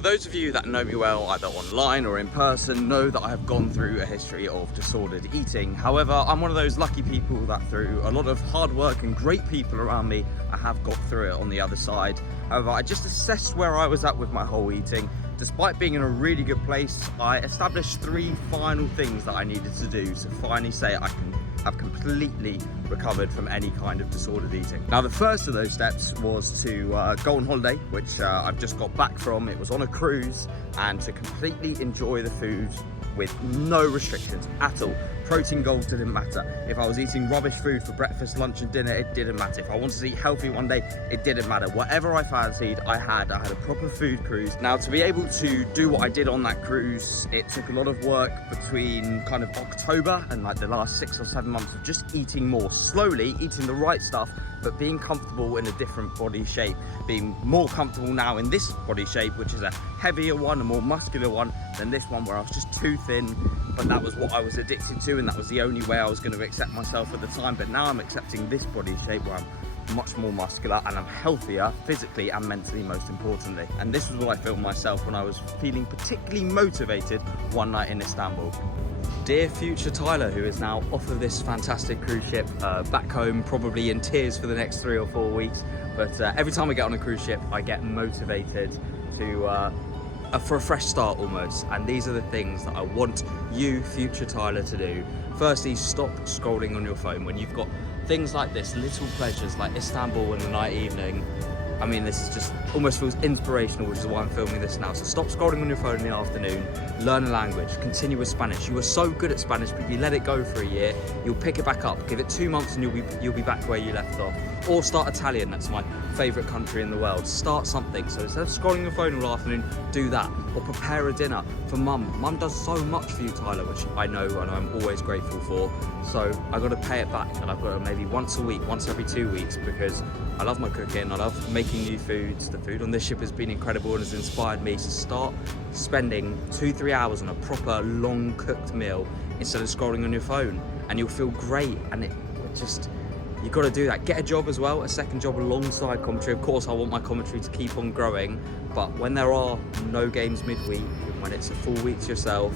For those of you that know me well, either online or in person, know that I have gone through a history of disordered eating. However, I'm one of those lucky people that through a lot of hard work and great people around me, I have got through it on the other side. However, I just assessed where I was at with my whole eating. Despite being in a really good place, I established 3 final things that I needed to do to finally say I can have completely recovered from any kind of disordered eating. Now, the first of those steps was to go on holiday, which I've just got back from. It was on a cruise, and to completely enjoy the food with no restrictions at all. Protein goals didn't matter. If I was eating rubbish food for breakfast, lunch and dinner, it didn't matter. If I wanted to eat healthy one day, it didn't matter. Whatever I fancied, I had a proper food cruise. Now, to be able to do what I did on that cruise, it took a lot of work between kind of October and like the last 6 or 7 months of just eating more slowly, eating the right stuff, but being comfortable in a different body shape, being more comfortable now in this body shape, which is a heavier one, a more muscular one than this one where I was just too thin, but that was what I was addicted to and that was the only way I was going to accept myself at the time. But now I'm accepting this body shape where I'm much more muscular and I'm healthier physically and mentally, most importantly. And this was what I filmed myself when I was feeling particularly motivated one night in Istanbul. Dear future Tyler, who is now off of this fantastic cruise ship, back home, probably in tears for the next 3 or 4 weeks. But every time I get on a cruise ship, I get motivated to for a fresh start almost. And these are the things that I want you, future Tyler, to do. Firstly, stop scrolling on your phone when you've got things like this, little pleasures like Istanbul in the night evening. I mean, this is just almost feels inspirational, which is why I'm filming this now. So stop scrolling on your phone in the afternoon, learn a language, continue with Spanish. You were so good at Spanish, but if you let it go for a year, you'll pick it back up. Give it 2 months and you'll be back where you left off. Or start Italian, that's my favorite country in the world. Start something. So instead of scrolling your phone all afternoon, do that. Or prepare a dinner for mum. Mum does so much for you, Tyler, which I know and I'm always grateful for. So I got to pay it back, and I've got to maybe once a week, once every 2 weeks, because I love my cooking, I love making new foods. The food on this ship has been incredible and has inspired me to start spending 2-3 hours on a proper long cooked meal instead of scrolling on your phone, and you'll feel great. And it just, you've got to do that. Get a job as well, a second job alongside commentary. Of course, I want my commentary to keep on growing, but when there are no games midweek, when it's a full week to yourself,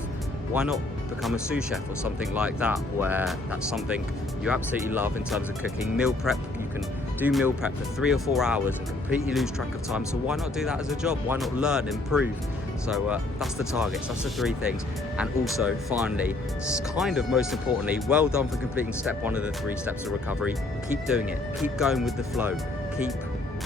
why not become a sous chef or something like that, where that's something you absolutely love in terms of cooking. Meal prep, you can do meal prep for 3 or 4 hours and completely lose track of time. So why not do that as a job? Why not learn, improve? So that's the targets, that's the 3 things. And also, finally, kind of most importantly, well done for completing step 1 of the 3 steps of recovery. Keep doing it, keep going with the flow, keep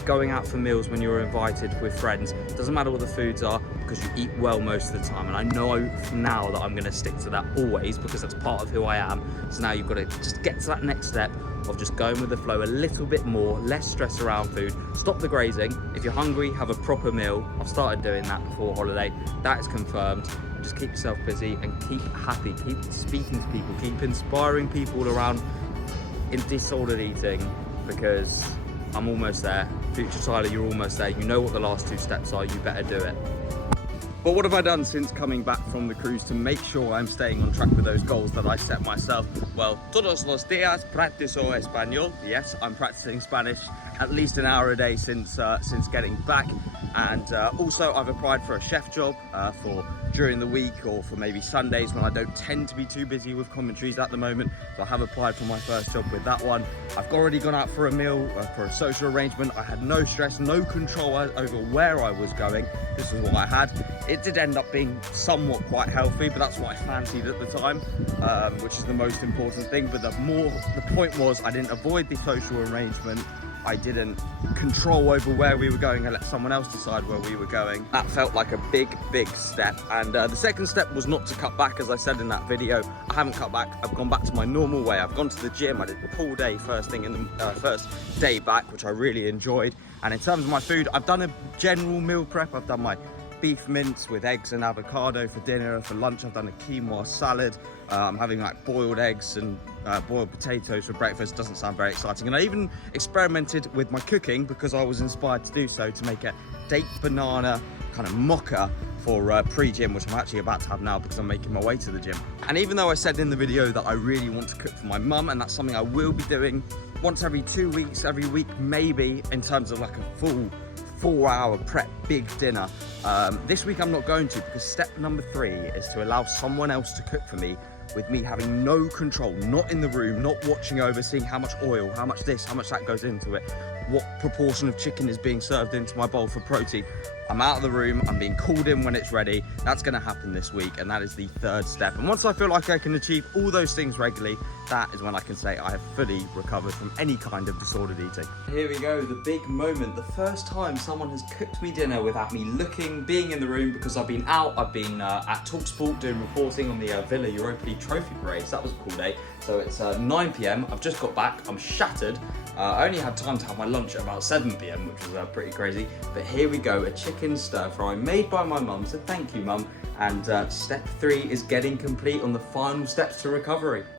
going out for meals when you're invited with friends. Doesn't matter what the foods are, because you eat well most of the time. And I know now that I'm going to stick to that always, because that's part of who I am. So now you've got to just get to that next step of just going with the flow a little bit more, less stress around food. Stop the grazing. If you're hungry, have a proper meal. I've started doing that before holiday. That is confirmed. Just keep yourself busy and keep happy. Keep speaking to people. Keep inspiring people around in disordered eating, because I'm almost there. Future Tyler, you're almost there. You know what the last 2 steps are. You better do it. But what have I done since coming back from the cruise to make sure I'm staying on track with those goals that I set myself? Well, todos los días practico español. Yes, I'm practicing Spanish at least an hour a day since getting back. And also I've applied for a chef job for during the week, or for maybe Sundays when I don't tend to be too busy with commentaries at the moment. So I have applied for my first job with that one. I've already gone out for a meal, for a social arrangement. I had no stress, no control over where I was going. This is what I had. It did end up being somewhat quite healthy, but that's what I fancied at the time, which is the most important thing. But the point was, I didn't avoid the social arrangement. I didn't control over where we were going and let someone else decide where we were going. That felt like a big step. And the second step was not to cut back, as I said in that video. I haven't cut back. I've gone back to my normal way. I've gone to the gym. I did the pool day first thing in the first day back, which I really enjoyed. And in terms of my food, I've done a general meal prep. I've done my beef mince with eggs and avocado for dinner. For lunch, I've done a quinoa salad. I'm having like boiled eggs and boiled potatoes for breakfast. Doesn't sound very exciting. And I even experimented with my cooking, because I was inspired to do so, to make a date banana kind of mocha for pre-gym, which I'm actually about to have now because I'm making my way to the gym. And even though I said in the video that I really want to cook for my mum, and that's something I will be doing once every 2 weeks, every week maybe, in terms of like a 4-hour prep big dinner. This week I'm not going to, because step number 3 is to allow someone else to cook for me, with me having no control, not in the room, not watching over, seeing how much oil, how much this, how much that goes into it, what proportion of chicken is being served into my bowl for protein. I'm out of the room, I'm being called in when it's ready. That's gonna happen this week, and that is the 3rd step. And once I feel like I can achieve all those things regularly, that is when I can say I have fully recovered from any kind of disordered eating. Here we go, the big moment, the first time someone has cooked me dinner without me being in the room, because I've been out, I've been at TalkSport doing reporting on the Villa Europa League trophy parade, so that was a cool day. So it's 9 PM, I've just got back, I'm shattered. I only had time to have my lunch at about 7 PM, which was pretty crazy. But here we go, a chicken stir fry made by my mum, so thank you, mum. And step 3 is getting complete on the final steps to recovery.